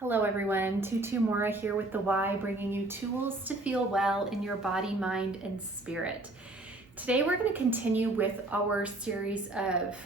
Hello everyone, Tutu Mora here with the Y, bringing you tools to feel well in your body, mind, and spirit. Today we're going to continue with our series of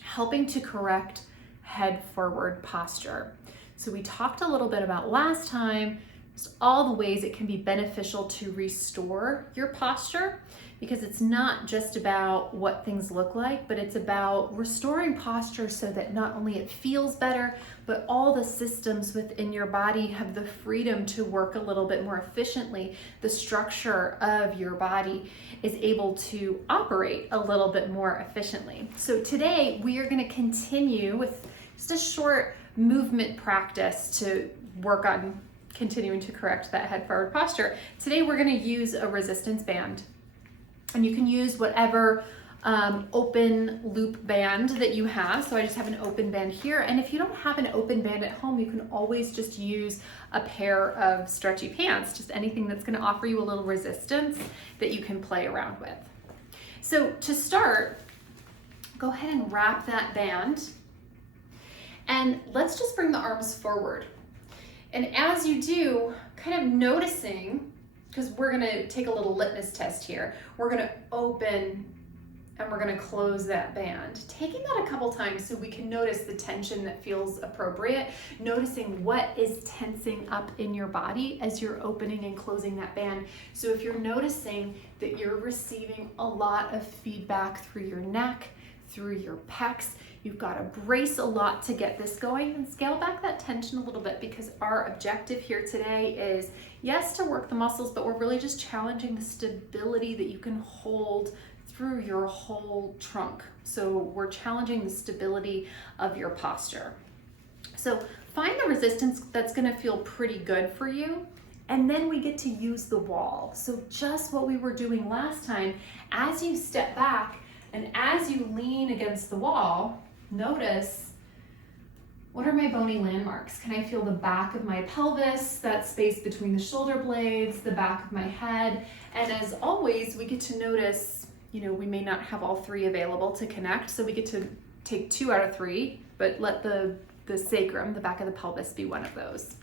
helping to correct head forward posture. So we talked a little bit about last time, just all the ways it can be beneficial to restore your posture, because it's not just about what things look like, but it's about restoring posture so that not only it feels better, but all the systems within your body have the freedom to work a little bit more efficiently. The structure of your body is able to operate a little bit more efficiently. So today we are going to continue with just a short movement practice to work on continuing to correct that head forward posture. Today we're going to use a resistance band. And you can use whatever open loop band that you have. So I just have an open band here. And if you don't have an open band at home, you can always just use a pair of stretchy pants, just anything that's going to offer you a little resistance that you can play around with. So to start, go ahead and wrap that band. And let's just bring the arms forward. And as you do, kind of noticing, because we're gonna take a little litmus test here. We're gonna open and we're gonna close that band. Taking that a couple times so we can notice the tension that feels appropriate, noticing what is tensing up in your body as you're opening and closing that band. So if you're noticing that you're receiving a lot of feedback through your neck, through your pecs, you've got to brace a lot to get this going, and scale back that tension a little bit, because our objective here today is, yes, to work the muscles, but we're really just challenging the stability that you can hold through your whole trunk. So we're challenging the stability of your posture. So find the resistance that's going to feel pretty good for you. And then we get to use the wall. So just what we were doing last time, as you step back and as you lean against the wall, notice, what are my bony landmarks? Can I feel the back of my pelvis, that space between the shoulder blades, the back of my head? And as always, we get to notice, we may not have all three available to connect, so we get to take 2 out of 3, but let the sacrum, the back of the pelvis, be one of those.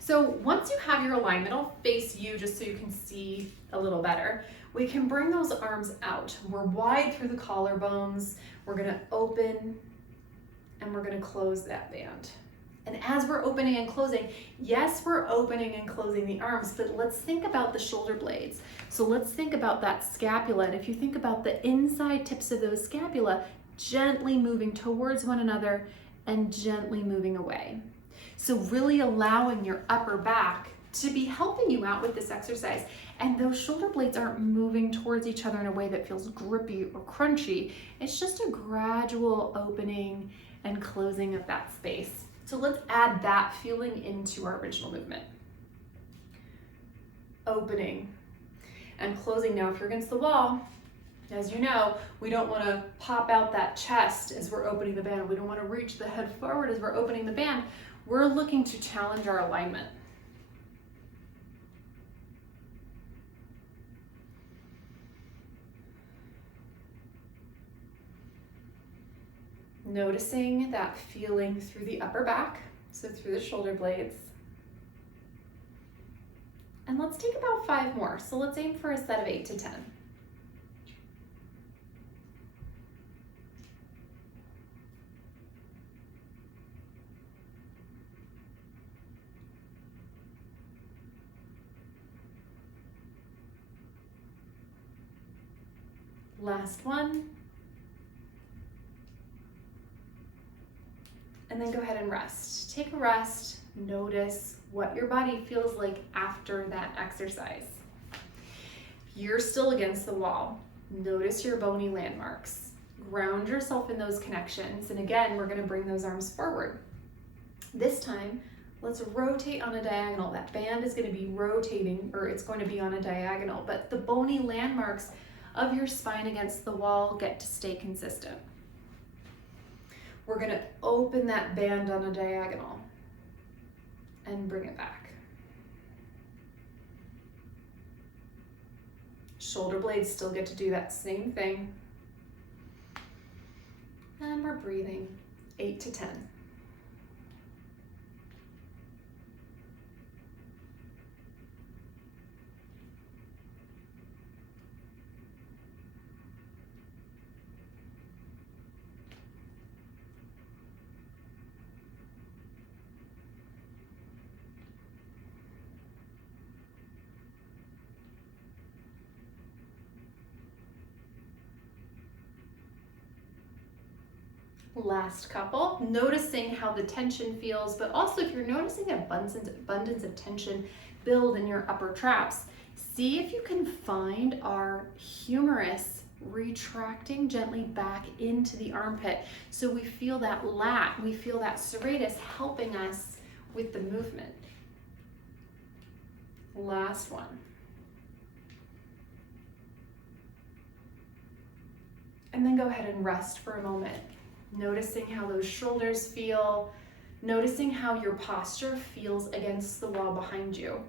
So once you have your alignment, I'll face you just so you can see a little better. We can bring those arms out. We're wide through the collarbones. We're gonna open and we're gonna close that band. And as we're opening and closing, yes, we're opening and closing the arms, but let's think about the shoulder blades. So let's think about that scapula. And if you think about the inside tips of those scapula, gently moving towards one another and gently moving away. So really allowing your upper back to be helping you out with this exercise. And those shoulder blades aren't moving towards each other in a way that feels grippy or crunchy. It's just a gradual opening and closing of that space. So let's add that feeling into our original movement. Opening and closing. Now, if you're against the wall, as you know, we don't want to pop out that chest as we're opening the band. We don't want to reach the head forward as we're opening the band. We're looking to challenge our alignment. Noticing that feeling through the upper back, so through the shoulder blades. And let's take about 5 more. So let's aim for a set of 8 to 10. Last one. And then go ahead and rest. Take a rest. Notice what your body feels like after that exercise. If you're still against the wall, notice your bony landmarks. Ground yourself in those connections. And again, we're going to bring those arms forward. This time, let's rotate on a diagonal. That band is going to be rotating, or it's going to be on a diagonal, but the bony landmarks of your spine against the wall get to stay consistent. We're going to open that band on a diagonal and bring it back. Shoulder blades still get to do that same thing. And we're breathing 8 to 10. Last couple, noticing how the tension feels, but also if you're noticing abundance of tension build in your upper traps, see if you can find our humerus retracting gently back into the armpit. So we feel that lat, we feel that serratus helping us with the movement. Last one. And then go ahead and rest for a moment. Noticing how those shoulders feel, noticing how your posture feels against the wall behind you.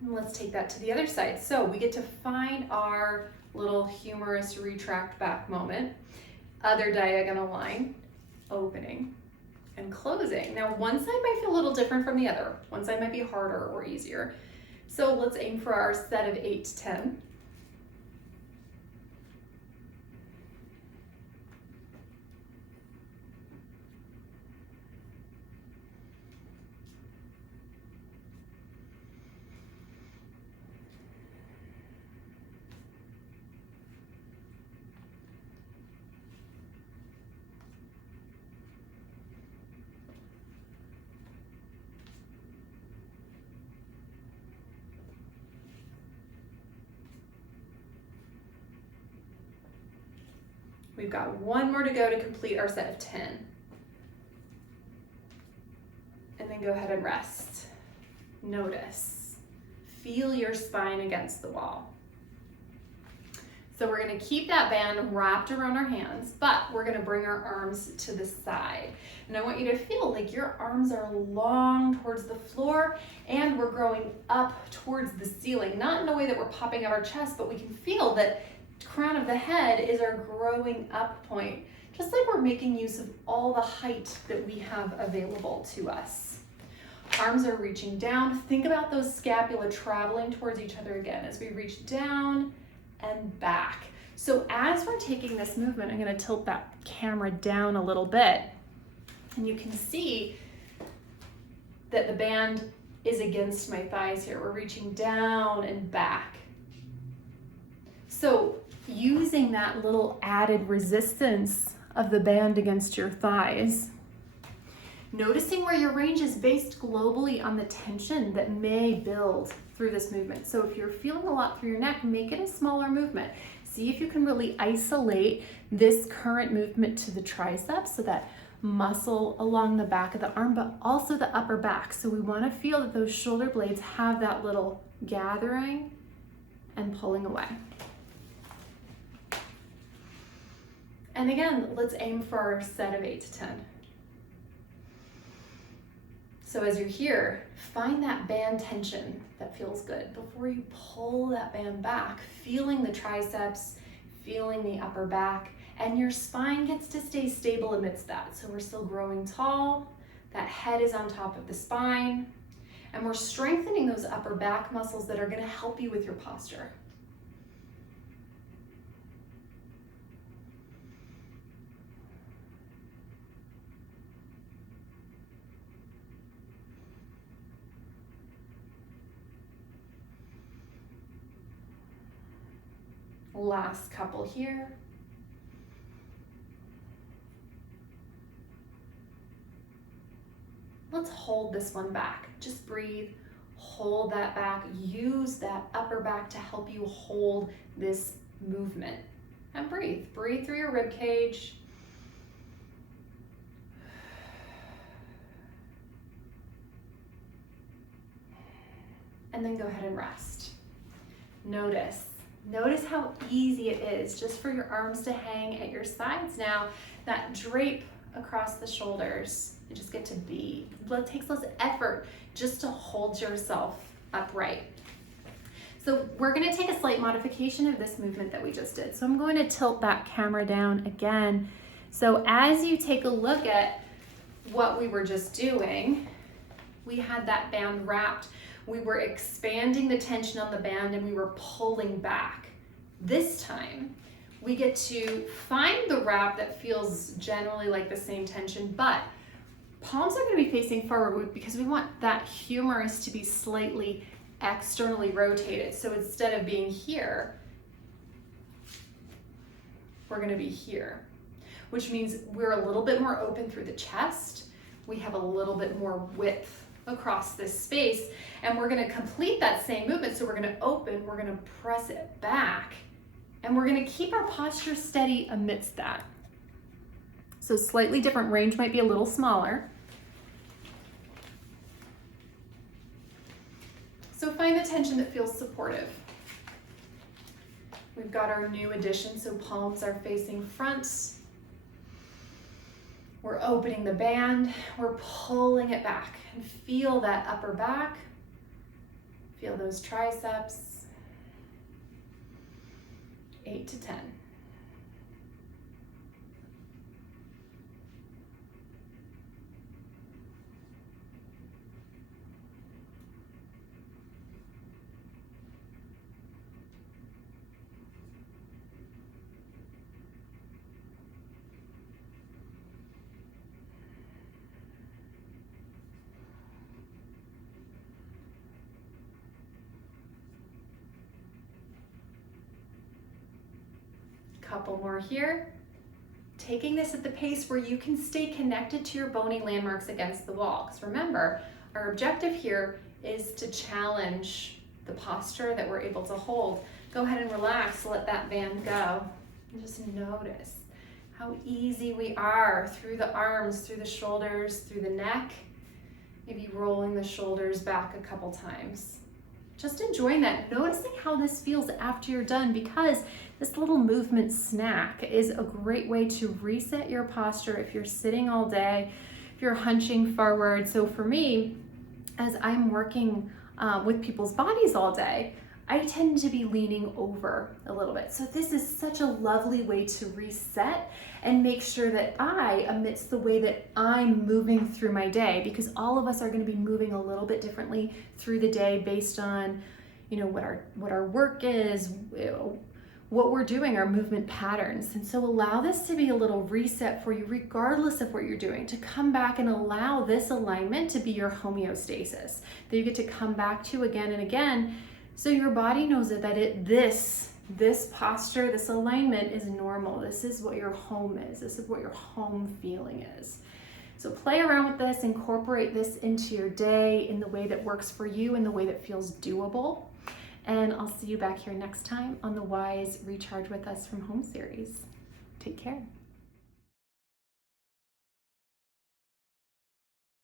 And let's take that to the other side. So we get to find our little humerus retract back moment. Other diagonal line, opening and closing. Now one side might feel a little different from the other. One side might be harder or easier. So let's aim for our set of 8 to 10. We've got one more to go to complete our set of 10. And then go ahead and rest. Notice. Feel your spine against the wall. So we're going to keep that band wrapped around our hands, but we're going to bring our arms to the side. And I want you to feel like your arms are long towards the floor and we're growing up towards the ceiling. Not in a way that we're popping out our chest, but we can feel that crown of the head is our growing up point, just like we're making use of all the height that we have available to us. Arms are reaching down. Think about those scapula traveling towards each other again as we reach down and back. So as we're taking this movement, I'm going to tilt that camera down a little bit, and you can see that the band is against my thighs here. We're reaching down and back. So using that little added resistance of the band against your thighs, noticing where your range is based globally on the tension that may build through this movement. So if you're feeling a lot through your neck, make it a smaller movement. See if you can really isolate this current movement to the triceps, so that muscle along the back of the arm, but also the upper back. So we want to feel that those shoulder blades have that little gathering and pulling away. And again, let's aim for our set of 8 to 10. So as you're here, find that band tension that feels good before you pull that band back, feeling the triceps, feeling the upper back, and your spine gets to stay stable amidst that. So we're still growing tall, that head is on top of the spine, and we're strengthening those upper back muscles that are going to help you with your posture. Last couple here. Let's hold this one back. Just breathe, hold that back, use that upper back to help you hold this movement. And breathe. Breathe through your rib cage. And then go ahead and rest. Notice how easy it is just for your arms to hang at your sides now, that drape across the shoulders. You just get to be. It takes less effort just to hold yourself upright. So we're going to take a slight modification of this movement that we just did. So I'm going to tilt that camera down again. So as you take a look at what we were just doing, we had that band wrapped. We were expanding the tension on the band and we were pulling back. This time, we get to find the wrap that feels generally like the same tension, but palms are going to be facing forward because we want that humerus to be slightly externally rotated. So instead of being here, we're going to be here, which means we're a little bit more open through the chest. We have a little bit more width across this space, and we're going to complete that same movement. So we're going to open, we're going to press it back, and we're going to keep our posture steady amidst that. So slightly different range, might be a little smaller. So find the tension that feels supportive. We've got our new addition, so palms are facing front. We're opening the band, we're pulling it back, and feel that upper back. Feel those triceps. 8 to 10. Couple more here. Taking this at the pace where you can stay connected to your bony landmarks against the wall. Because remember, our objective here is to challenge the posture that we're able to hold. Go ahead and relax, let that band go. And just notice how easy we are through the arms, through the shoulders, through the neck. Maybe rolling the shoulders back a couple times. Just enjoying that, noticing how this feels after you're done, because this little movement snack is a great way to reset your posture if you're sitting all day, if you're hunching forward. So for me, as I'm working with people's bodies all day, I tend to be leaning over a little bit. So this is such a lovely way to reset and make sure that amidst the way that I'm moving through my day, because all of us are going to be moving a little bit differently through the day based on, what our work is, what we're doing, our movement patterns. And so allow this to be a little reset for you, regardless of what you're doing, to come back and allow this alignment to be your homeostasis that you get to come back to again and again. So your body knows that this posture, this alignment is normal. This is what your home is. This is what your home feeling is. So play around with this, incorporate this into your day in the way that works for you, in the way that feels doable. And I'll see you back here next time on the Wise Recharge with Us from Home series. Take care.